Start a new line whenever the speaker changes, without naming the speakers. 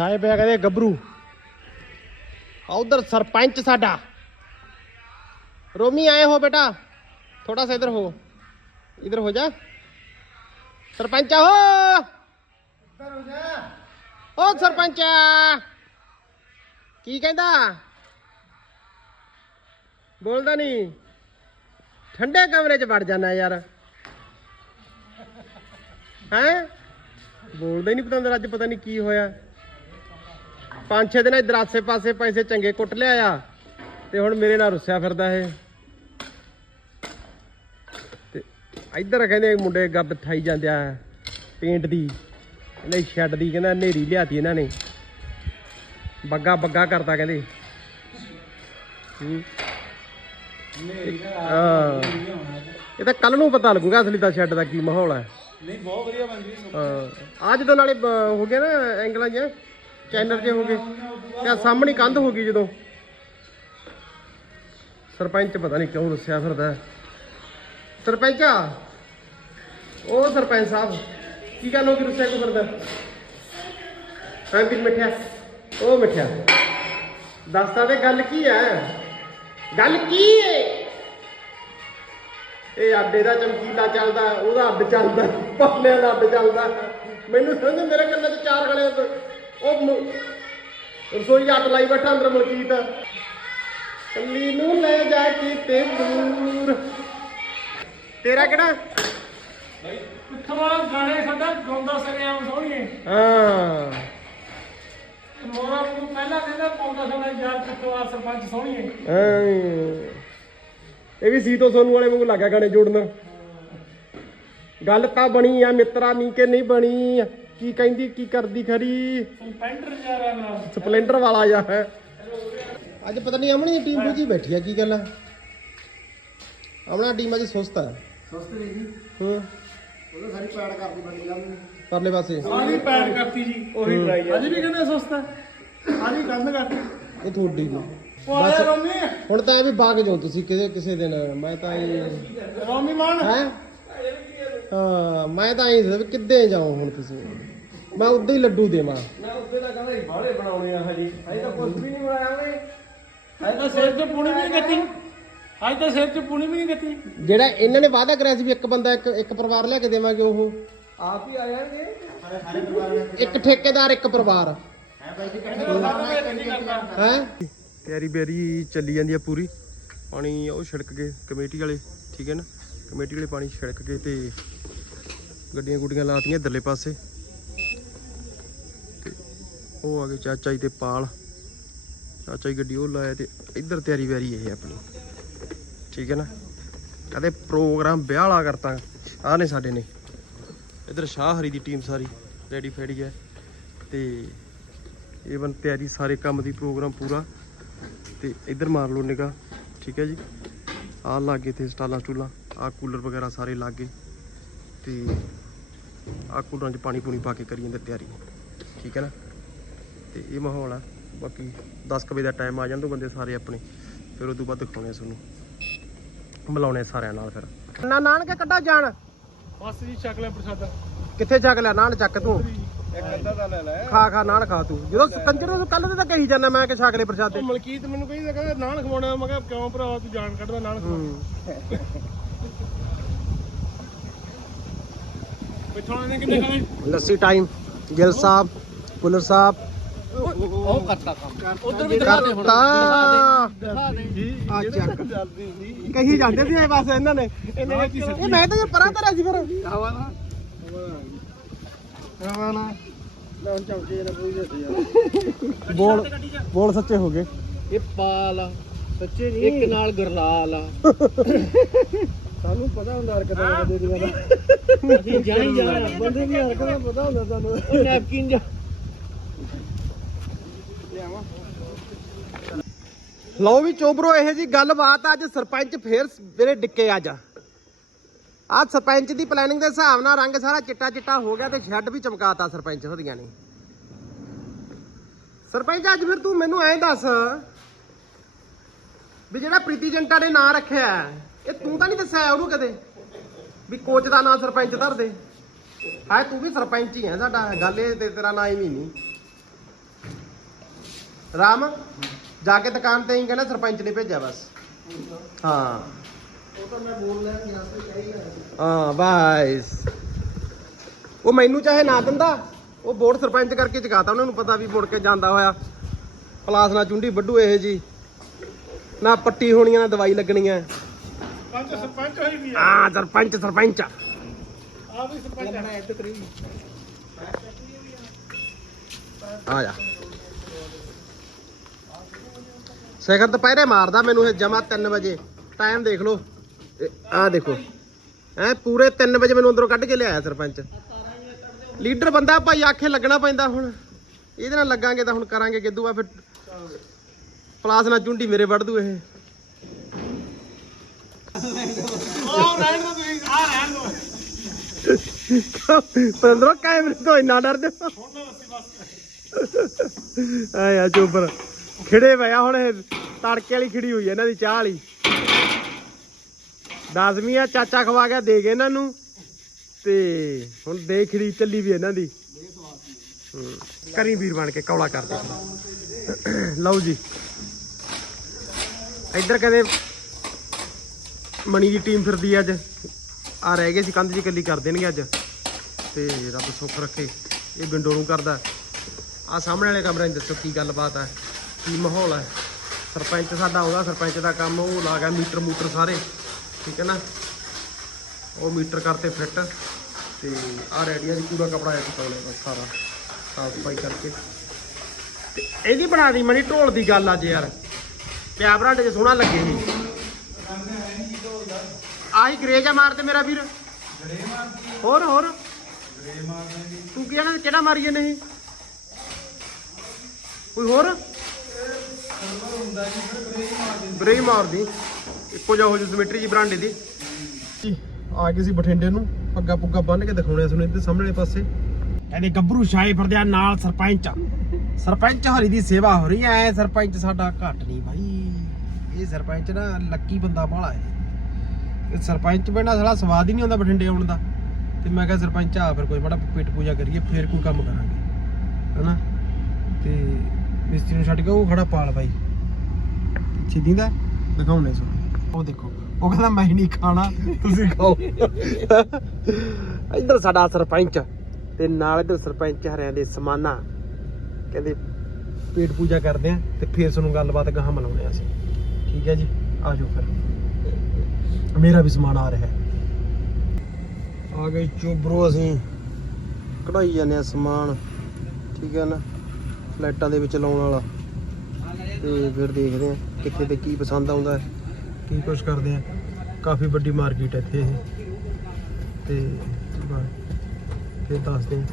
ਛਾਏ ਪਿਆ ਕਹਿੰਦੇ ਗੱਭਰੂ। ਆ ਉਧਰ ਸਰਪੰਚ ਸਾਡਾ। ਰੋਮੀ ਆਏ ਹੋ ਬੇਟਾ। ਥੋੜਾ ਸਾ ਇਧਰ ਹੋ। ਇਧਰ ਹੋ ਜਾ। ਸਰਪੰਚ ਹੋ! ਇਧਰ ਹੋ ਜਾ। ਓ ਸਰਪੰਚ ਕੀ ਕਹਿੰਦਾ? ਬੋਲਦਾ ਨਹੀਂ ਠੰਡੇ ਕਮਰੇ 'ਚ ਵੜ ਜਾਣਾ ਯਾਰ। ਹੈਂ? ਬੋਲਦਾ ਹੀ ਨਹੀਂ ਪਤੰਦਰ ਅੱਜ ਪਤਾ ਨਹੀਂ ਕੀ ਹੋਇਆ। ਪੰਜ ਛੇ ਦਿਨ ਇਧਰ ਆਸੇ ਪਾਸੇ ਪੈਸੇ ਚੰਗੇ ਕੁੱਟ ਲਿਆ ਆ ਤੇ ਹੁਣ ਮੇਰੇ ਨਾਲ ਰੁੱਸਿਆ ਫਿਰਦਾ ਇਹ। ਤੇ ਇੱਧਰ ਕਹਿੰਦੇ ਮੁੰਡੇ ਗੱਦ ਠਾਈ ਜਾਂਦੇ ਆ ਪੇਂਟ ਦੀ ਇਹਨੇ ਸ਼ੈੱਡ ਦੀ ਕਹਿੰਦਾ ਨੇਰੀ ਲਿਆਤੀ ਇਹਨਾਂ ਨੇ। ਬੱਗਾ ਬੱਗਾ ਕਰਤਾ ਕਹਿੰਦੇ। ਹੂੰ। ਇਹ ਤਾਂ ਕੱਲ ਨੂੰ ਪਤਾ ਲੱਗੂਗਾ ਅਸਲੀ ਤਾਂ ਸ਼ੈੱਡ ਦਾ ਕੀ ਮਾਹੌਲ ਹੈ।
ਨਹੀਂ ਬਹੁਤ ਵਧੀਆ ਬਣ ਗਈ।
ਹਾਂ। ਅੱਜ ਤੋਂ ਨਾਲੇ ਹੋ ਗਿਆ ਨਾ ਐਂਗਲਾਂ 'ਚ ਚੈਨਰ ਜੇ ਹੋ ਗਏ ਤੇ ਆਹ ਸਾਹਮਣੇ ਕੰਧ ਹੋ ਗਈ ਜਦੋਂ। ਸਰਪੰਚ ਪਤਾ ਨਹੀਂ ਕਿਉਂ ਰੁੱਸਿਆ ਫਿਰਦਾ ਸਰਪੰਚ ਉਹ ਸਰਪੰਚ ਸਾਹਿਬ, ਕੀ ਗੱਲ ਹੋ ਗਈ ਰੁੱਸਿਆ ਕਿਉਂ ਫਿਰਦਾ ਹਾਂ? ਵੀ ਮਿੱਠਿਆ ਉਹ ਮਿੱਠਿਆ ਦੱਸਦਾ ਤੇ ਗੱਲ ਕੀ ਹੈ? ਗੱਲ ਕੀ ਹੈ ਇਹ ਅੱਡੇ ਦਾ ਚਮਕੀਲਾ ਚੱਲਦਾ ਉਹਦਾ ਅੱਡ ਚੱਲਦਾ ਪਾਲਿਆਂ ਦਾ ਅੱਡ ਚੱਲਦਾ ਮੈਨੂੰ ਸਮਝ ਮੇਰੇ ਕੰਨਾਂ 'ਚ ਚਾਰ ਗਲੇ ਉਹ ਰਸੋਈ ਅੱਡ ਲਾਈ ਬੈਠਾ ਅੰਦਰ ਮਲਕੀਤ। ਕੱਲੀ ਨੂੰ ਲੈ ਜਾ ਕਿਤੇ ਦੂਰ। ਤੇਰਾ ਕਿਹੜਾ?
ਪਿੱਠ ਵਾਲਾ ਗਾਣੇ ਸਾਡਾ ਗਾਉਂਦਾ ਸਰਿਆਮ ਸੋਹਣੀਏ।
ਹਾਂ।
ਮੋਰਾ ਨੂੰ ਪਹਿਲਾਂ ਕਹਿੰਦਾ ਪਾਉਂਦਾ ਸਾਡਾ ਯਾਰ ਪਿੱਠ ਵਾਲਾ ਸਰਪੰਚ ਸੋਹਣੀਏ।
ਹਾਂ। ਇਹ ਵੀ ਸੀ ਤੋਂ ਸੋਨੂੰ ਵਾਲੇ ਵਾਂਗੂ ਲੱਗਿਆ ਗਾਣੇ ਜੋੜਨ। ਗੱਲ ਤਾਂ ਬਣੀ ਆ ਮਿੱਤਰਾ ਨੀ ਕਿ ਨਹੀਂ ਬਣੀ ਕੀ ਕਹਿੰਦੀ ਕੀ ਕਰਦੀ ਖਰੀ
ਸਪੈਂਡਰ ਯਾਰਾਂ ਨਾਲ।
ਸਪਲੈਂਡਰ ਵਾਲਾ ਜਾ ਹੈ। ਅੱਜ ਪਤਾ ਨਹੀਂ ਅਮਣੀ ਦੀ ਟੀਮ ਬੁਝੀ ਬੈਠੀ ਆ ਕੀ ਗੱਲ ਆ? ਅਮਣਾ ਟੀਮ ਅੱਜ ਸੁਸਤ ਆ।
ਸਸਤੇ ਨਹੀਂ ਜੀ।
ਹੂੰ।
ਉਹਦਾ ਸਾਰੀ ਪੈੜ ਕਰਦੀ ਬਣੀ ਜਾਂਦੀ
ਪਰਲੇ ਪਾਸੇ।
ਸਾਰੀ ਪੈਰ ਕਰਤੀ ਜੀ। ਉਹੀ ਡਰਾਈ ਅੱਜ ਵੀ ਕਹਿੰਦੇ ਸੁਸਤਾ ਸਾਰੀ ਕੰਧ ਕਰਤੀ।
ਇਹ ਤੁਹਾਡੀ ਨੀ।
ਆਇਆ ਰੋਮੀ।
ਹੁਣ ਤਾਂ ਇਹ ਵੀ ਬਾਗ ਜਾਓ ਤੁਸੀਂ ਕਿਸੇ ਕਿਸੇ ਦਿਨ। ਮੈਂ ਤਾਂ ਇਹ
ਰੋਮੀ ਮਾਨ।
ਹੈ? ਹਾਂ ਮੈਂ ਤਾਂ ਇਹ ਕਿੱਦੇ ਜਾਉਂ ਹੁਣ ਤੁਸੀਂ? ਮੈਂ ਉਦਾਂ ਹੀ ਲੱਡੂ ਦੇਵਾਂ।
ਮੈਂ ਉੱਤੇ ਦਾ ਕਹਿੰਦਾ ਬਾਹਲੇ ਬਣਾਉਣੇ ਆ ਹਜੇ। ਹਜੇ ਤਾਂ ਕੁਝ ਵੀ ਨਹੀਂ ਬਣਾਇਆ ਉਹਨੇ
ਅੱਜ ਤਾਂ ਸਿਰ 'ਚ ਪੁਣੀ ਵੀ ਨਹੀਂ ਗੱਤੀ ਅੱਜ ਤਾਂ ਸਿਰ 'ਚ ਪੁਣੀ ਵੀ ਨਹੀਂ ਗੱਤੀ
ਜਿਹੜਾ ਇਹਨਾਂ ਨੇ ਵਾਅਦਾ ਕਰਿਆ ਸੀ ਵੀ ਇੱਕ ਬੰਦਾ ਇੱਕ ਇੱਕ ਪਰਿਵਾਰ ਲਿਆ ਕੇ ਦੇਵਾਂਗੇ ਉਹ।
ਆਪ ਹੀ ਆ ਜਾਣਗੇ। ਸਾਰੇ ਪਰਿਵਾਰ
ਇੱਕ ਠੇਕੇਦਾਰ ਇੱਕ ਪਰਿਵਾਰ।
ਹੈ ਬਾਈ ਜੀ
ਹੈ ਤਿਆਰੀ ਬੇਰੀ ਚੱਲੀ ਜਾਂਦੀ ਆ ਪੂਰੀ। ਪਾਣੀ ਉਹ ਛਿੜਕ ਕੇ ਕਮੇਟੀ ਵਾਲੇ ਠੀਕ ਹੈ ਨਾ? ਕਮੇਟੀ ਵਾਲੇ ਪਾਣੀ ਛਿੜਕ ਕੇ ਤੇ ਗੱਡੀਆਂ ਗੁੱਡੀਆਂ ਲਾਤੀਆਂ ਇੱਧਰਲੇ ਪਾਸੇ। ਤੇ ਉਹ ਆ ਗਏ ਚਾਚਾ ਜੀ ਤੇ ਪਾਲ। ਚਾਚਾ ਜੀ ਗੱਡੀ ਉਹ ਲਾਇਆ ਤੇ ਇੱਧਰ ਤਿਆਰੀ ਬੇਰੀ ਇਹ ਆਪਣੀ। ਠੀਕ ਹੈ ਨਾ? ਕਦੇ ਪ੍ਰੋਗਰਾਮ ਵਿਆਹ ਵਾਲਾ ਕਰਤਾ। ਆਹ ਨੇ ਸਾਡੇ ਨੇ। ਇੱਧਰ ਸ਼ਾਹ ਹਰੀ ਦੀ ਟੀਮ ਸਾਰੀ ਰੈਡੀ ਫੈਡੀ ਹੈ। ਤੇ ਈਵਨ ਤਿਆਰੀ ਸਾਰੇ ਕੰਮ ਦੀ ਪ੍ਰੋਗਰਾਮ ਪੂਰਾ। ਤੇ ਇੱਧਰ ਮਾਰ ਲਓ ਨਿਗਾ ਠੀਕ ਹੈ ਜੀ? ਆਹ ਲਾਗੇ ਤੇ ਸਟਾਲਾਂ ਸਟੂਲਾਂ ਆਹ ਕੂਲਰ ਵਗੈਰਾ ਸਾਰੇ ਲਾਗੇ। ਤੇ ਆਹ ਕੂਲਰਾਂ 'ਚ ਪਾਣੀ ਪੂਣੀ ਪਾ ਕੇ ਕਰੀ ਜਾਂਦੇ ਤਿਆਰੀ। ਠੀਕ ਹੈ ਨਾ? ਤੇ ਇਹ ਮਾਹੌਲ ਆ। ਬਾਕੀ 10 ਕੁ ਵਜੇ ਦਾ ਟਾਈਮ ਆ ਜਾਂਦੇ ਬੰਦੇ ਸਾਰੇ ਆਪਣੇ ਫਿਰ ਉਦੋਂ ਬਾਅਦ ਦਿਖਾਉਣੇ ਤੁਹਾਨੂੰ। ਮਿਲਾਉਣੇ ਸਾਰਿਆਂ ਨਾਲ ਫਿਰ। ਨਾ ਨਾਨਕੇ ਕੱਢਾ ਜਾਣ।
ਬਸ ਜੀ ਚੱਕ ਲੈ ਪ੍ਰਸ਼ਾਦਾ।
ਕਿੱਥੇ ਚੱਕ ਲਿਆ? ਨਾਨ ਚੱਕ ਤੂੰ।
ਇੱਕ ਅੱਧਾ ਤਾਂ ਲੈ ਲੈ।
ਖਾ ਖਾ ਨਾਨ ਖਾ ਤੂੰ। ਜਦੋਂ ਕੰਜਰ ਨੂੰ ਕੱਲ ਤੇ ਤਾਂ ਕਹੀ ਜਾਂਦਾ ਮੈਂ ਕਿ ਛਾਕਲੇ ਪ੍ਰਸ਼ਾਦੇ।
ਉਹ ਮਲਕੀਤ ਮੈਨੂੰ ਕਹਿੰਦਾ ਕਹਿੰਦਾ ਨਾਨ ਖਵਾਉਣਾ। ਮੈਂ ਕਿਹਾ ਕਿਉਂ ਭਰਾ ਤੂੰ ਜਾਨ ਕੱਢਦਾ ਨਾਨ ਖਵਾ ਪਿੱਛੋਂ ਇਹਨੇ ਕਿੰਨੇ ਖਾਣੇ?
ਲੱਸੀ ਟਾਈਮ ਗਿਲ ਸਾਹਿਬ ਕੁਲਰ ਸਾਹਿਬ
ਉਹ ਕਰਤਾ ਕੰਮ।
ਉਧਰ ਵੀ
ਕਰਤਾ
ਦਿਖਾ ਦੇ
ਆ ਚੱਕ।
ਜਲਦੀ ਸੀ।
ਕਹੀ ਜਾਂਦੇ ਸੀ ਇਹ ਬਸ ਇਹਨਾਂ ਨੇ
ਇਹਨੇ ਵਿੱਚ ਹੀ
ਇਹ ਮੈਂ ਤਾਂ ਜੇ ਪਰਾਂ ਧਰਿਆ ਸੀ ਫਿਰ।
ਆਵਾ ਨਾ ਆਵਾ ਨਾ ਲੈ ਹੁਣ ਚੌਂਕੇ ਨਾ ਪੂਰੀ ਦੇ ਯਾਰ
ਬੋਲ ਬੋਲ ਸੱਚੇ ਹੋ ਗਏ।
ਇਹ ਪਾਲ ਆ
ਸੱਚੇ
ਇੱਕ ਨਾਲ ਗਰਲਾਲ ਆ। ਸਾਨੂੰ ਪਤਾ ਹੁੰਦਾ ਹਰਕਤਾਂ ਦਾ ਦੀਆਂ ਅਸੀਂ ਜਾਈ ਜਾਣਾ। ਬੰਦੇ ਦੀਆਂ ਹਰਕਤਾਂ ਦਾ ਪਤਾ ਹੁੰਦਾ ਸਾਨੂੰ। ਉਹ ਨੈਪਕਿਨ ਜਾ
ਲਓ ਵੀ ਚੋਬਰੋ, ਇਹ ਜੀ ਗੱਲਬਾਤ ਅੱਜ ਸਰਪੰਚ ਫੇਰ ਮੇਰੇ ਡਿੱਕੇ ਅੱਜ। ਆ ਸਰਪੰਚ ਦੀ ਪਲੈਨਿੰਗ ਦੇ ਹਿਸਾਬ ਨਾਲ ਰੰਗ ਸਾਰਾ ਚਿੱਟਾ ਚਿੱਟਾ ਹੋ ਗਿਆ ਤੇ ਸ਼ੈੱਡ ਵੀ ਚਮਕਾਤਾ ਸਰਪੰਚ ਹੋਰੀਆਂ ਨੇ। ਸਰਪੰਚ, ਅੱਜ ਫਿਰ ਤੂੰ ਮੈਨੂੰ ਐਂ ਦੱਸ ਵੀ ਜਿਹੜਾ ਪ੍ਰੀਤੀ ਜੰਟਾ ਨੇ ਨਾਂ ਰੱਖਿਆ, ਇਹ ਤੂੰ ਤਾਂ ਨਹੀਂ ਦੱਸਿਆ ਉਹਨੂੰ ਕਦੇ ਵੀ ਕੋਚ ਦਾ ਨਾਂ ਸਰਪੰਚ ਧਰ ਦੇ? ਹਾਏ, ਤੂੰ ਵੀ ਸਰਪੰਚ ਹੀ ਹੈ ਸਾਡਾ, ਗੱਲ ਇਹ ਤੇ ਤੇਰਾ ਨਾਂ ਹੀ ਨਹੀਂ। ਰਾਮ ਜਾ ਕੇ ਦੁਕਾਨ ਤੇ ਹੀ ਕਹਿੰਦਾ ਸਰਪੰਚ ਨੇ ਭੇਜਿਆ ਬਸ। ਹਾਂ।
ਉਹ ਤਾਂ ਮੈਂ ਬੋਲ ਲੈਣ ਗਿਆ ਸੀ ਕਹੀ
ਹਾਂ ਬਾਈਸ ਉਹ ਮੈਨੂੰ ਚਾਹੇ ਨਾ ਦਿੰਦਾ ਉਹ ਬੋਰਡ ਸਰਪੰਚ ਕਰਕੇ ਚਕਾਤਾ ਉਹਨਾਂ ਨੂੰ ਪਤਾ ਵੀ ਮੁੜ ਕੇ ਜਾਂਦਾ ਹੋਇਆ। ਪਲਾਸ ਨਾਲ ਚੁੰਡੀ ਵੱਡੂ ਇਹ ਜੀ। ਨਾ ਪੱਟੀ ਹੋਣੀ ਆ ਨਾ ਦਵਾਈ ਲੱਗਣੀ ਆ।
ਪੰਜ ਸਰਪੰਚ ਹੋਈ ਵੀ ਆ।
ਹਾਂ ਸਰਪੰਚ ਸਰਪੰਚ।
ਆ ਵੀ ਸਰਪੰਚ
ਇੱਥੇ
ਆ ਜਾ। ਸਿਖਰ ਦੁਪਹਿਰੇ ਮਾਰਦਾ ਮੈਨੂੰ ਇਹ ਜਮਾ 3 ਵਜੇ। ਟਾਈਮ ਦੇਖ ਲਓ। ਆ ਦੇਖੋ। ਐ ਪੂਰੇ 3 ਵਜੇ ਮੈਨੂੰ ਅੰਦਰੋਂ ਕੱਢ ਕੇ ਲਿਆਇਆ ਸਰਪੰਚ। ਲੀਡਰ ਬੰਦਾ ਭਾਈ ਆਖੇ ਲੱਗਣਾ ਪੈਂਦਾ ਹੁਣ। ਇਹਦੇ ਨਾਲ ਲੱਗਾਂਗੇ ਤਾਂ ਹੁਣ ਕਰਾਂਗੇ ਕਿਦੂਆ ਫਿਰ ਪਲਾਸ ਨਾਲ ਚੁੰਡੀ ਮੇਰੇ ਵੱਢ ਦੂ ਇਹ।
ਉਹ ਰਹਿਣ ਦੋ ਤੁਸੀਂ ਆ ਰਹਿਣ ਦੋ
ਪੰਦਰੋਂ ਕੈਮਰੇ ਤੋਂ ਇੰਨਾ ਡਰਦੇ
ਹੁਣ
ਆਇਆ ਚੋਬਰ ਖਿੜੇ ਪਿਆ ਹੁਣ ਇਹ ਤੜਕੇ ਵਾਲੀ ਖਿੜੀ ਹੋਈ ਹੈ ਇਹਨਾਂ ਦੀ ਚਾਹ ਵਾਲੀ। ਦਸਵੀਂ ਆ, ਚਾਚਾ ਖਵਾ ਕੇ ਦੇ ਗਏ ਇਹਨਾਂ ਨੂੰ। ਤੇ ਹੁਣ ਦੇ ਖਿੜੀ ਚੱਲੀ ਵੀ ਇਹਨਾਂ ਦੀ। ਹੂੰ। ਕਰੀ ਵੀਰ ਬਣ ਕੇ ਕੌਲਾ ਕਰਦੇ। ਲਓ ਜੀ। ਇੱਧਰ ਕਦੇ ਮਣੀ ਦੀ ਟੀਮ ਫਿਰਦੀ ਅੱਜ। ਆ ਰਹਿ ਗਏ ਸੀ, ਕੰਧ ਜੀ ਕੱਲੀ ਕਰ ਦੇਣਗੇ ਅੱਜ। ਤੇ ਰੱਬ ਸੁੱਖ ਰੱਖੇ, ਇਹ ਵਿੰਡੋ ਨੂੰ ਕਰਦਾ। ਆ ਸਾਹਮਣੇ ਵਾਲੇ ਕਮਰੇ 'ਚ ਦੱਸੋ ਕੀ ਗੱਲਬਾਤ ਹੈ ਕੀ ਮਾਹੌਲ ਹੈ? ਸਰਪੰਚ ਸਾਡਾ ਉਹਦਾ ਸਰਪੰਚ ਦਾ ਕੰਮ, ਉਹ ਲਾ ਗਿਆ ਮੀਟਰ ਮੂਟਰ ਸਾਰੇ, ਠੀਕ ਹੈ ਨਾ? ਉਹ ਮੀਟਰ ਕਰਤੇ ਫਿੱਟ ਤੇ ਆ ਰੈਡੀਆ ਦੀ ਪੂਰਾ ਕਪੜਾ ਇੱਕ ਪਾਉਣੇ ਸਾਰਾ, ਸਾਫ਼ ਸਫ਼ਾਈ ਕਰਕੇ। ਤੇ ਇਹਦੀ ਬਣਾ ਦੀ ਮਣੀ ਢੋਲ ਦੀ ਗੱਲ ਅੱਜ ਯਾਰ। ਪਿਆ ਬਰਾਂਡੇ 'ਚ ਸੋਹਣਾ ਲੱਗੇ ਸੀ ਆਹੀ ਗਰੇਜ ਆ ਮਾਰਦੇ ਮੇਰਾ ਵੀਰ। ਹੋਰ ਹੋਰ। ਤੂੰ ਕੀ ਜਾਣਾ ਕਿਹੜਾ ਮਾਰੀਏ ਨਹੀਂ ਕੋਈ ਹੋਰ? ਬਰੇ ਮਾਰਦੀ। ਇੱਕੋ ਜਿਹਾ ਹੋ ਜੂ ਸਿਮਟਰੀ ਜੀ ਬਰਾਂਡੇ ਦੀ। ਜੀ, ਆ ਗਏ ਸੀ ਬਠਿੰਡੇ ਨੂੰ। ਪੱਗਾ ਪੁੱਗਾ ਬੰਨ ਕੇ ਦਿਖਾਉਣੇ ਸੁਣੇ ਤੇ ਸਾਹਮਣੇ ਪਾਸੇ। ਕਹਿੰਦੇ ਗੱਭਰੂ ਸ਼ਾਹੀ ਫਿਰਦਿਆ ਨਾਲ ਸਰਪੰਚ। ਸਰਪੰਚ ਹਰੀ ਦੀ ਸੇਵਾ ਹੋ ਰਹੀ ਐ ਸਰਪੰਚ ਸਾਡਾ ਘੱਟ ਨਹੀਂ ਭਾਈ ਇਹ ਸਰਪੰਚ ਨਾ ਲੱਕੀ ਬੰਦਾ ਬਾਹਲਾ ਹੈ। ਇਹ ਸਰਪੰਚ ਬਿਨਾ ਸਾਲਾ ਸਵਾਦ ਹੀ ਨਹੀਂ ਆਉਂਦਾ ਬਠਿੰਡੇ ਆਉਣ ਦਾ। ਤੇ ਮੈਂ ਕਿਹਾ ਸਰਪੰਚ ਆ ਫਿਰ ਕੋਈ ਬੜਾ ਪੇਟ ਪੂਜਾ ਕਰੀਏ, ਫਿਰ ਕੋਈ ਕੰਮ ਕਰਾਂਗੇ। ਹਨਾ? ਤੇ ਮਿਸਤਰੀ ਨੂੰ ਛੱਡ ਕੇ ਉਹ ਖੜਾ ਪਾਲ ਬਾਈ। ਪਿੱਛੇ ਦਿੰਦਾ ਦਿਖਾਉਣੇ ਸੋ। ਉਹ ਦੇਖੋ, ਉਹ ਕਹਿੰਦਾ ਮੈਂ ਨਹੀਂ ਖਾਣਾ, ਤੁਸੀਂ ਖਾਓ। ਇੱਧਰ ਸਾਡਾ ਸਰਪੰਚ ਤੇ ਨਾਲ ਇੱਧਰ ਸਰਪੰਚ ਹਰਿਆਂ ਦੇ ਸਮਾਨਾ। ਕਹਿੰਦੇ ਪੇਟ ਪੂਜਾ ਕਰਦੇ ਆ ਤੇ ਫਿਰ ਤੁਹਾਨੂੰ ਗੱਲਬਾਤ ਗਾਹਾਂ ਮਨਾਉਣੇ ਆ ਅਸੀਂ। ਠੀਕ ਹੈ ਜੀ, ਆ ਜਾਓ ਫਿਰ। ਮੇਰਾ ਵੀ ਸਮਾਨ ਆ ਰਿਹਾ ਆ ਗਏ ਚੋਬਰੋ ਅਸੀਂ। ਕਢਾਈ ਜਾਂਦੇ ਆ ਸਮਾਨ। ਠੀਕ ਹੈ ਨਾ ਫਲੈਟਾਂ ਦੇ ਵਿੱਚ ਲਾਉਣ ਵਾਲਾ। ਤੇ ਫਿਰ ਦੇਖਦੇ ਆ। ਕਿੱਥੇ ਤੇ ਕੀ ਪਸੰਦ ਆਉਂਦਾ ਹੈ, ਕੀ ਕੁਝ ਕਰਦੇ ਆ। ਕਾਫੀ ਵੱਡੀ ਮਾਰਕੀਟ ਹੈ ਇੱਥੇ ਇਹ। ਤੇ ਬਸ, ਫਿਰ ਦੱਸਦੇ ਆ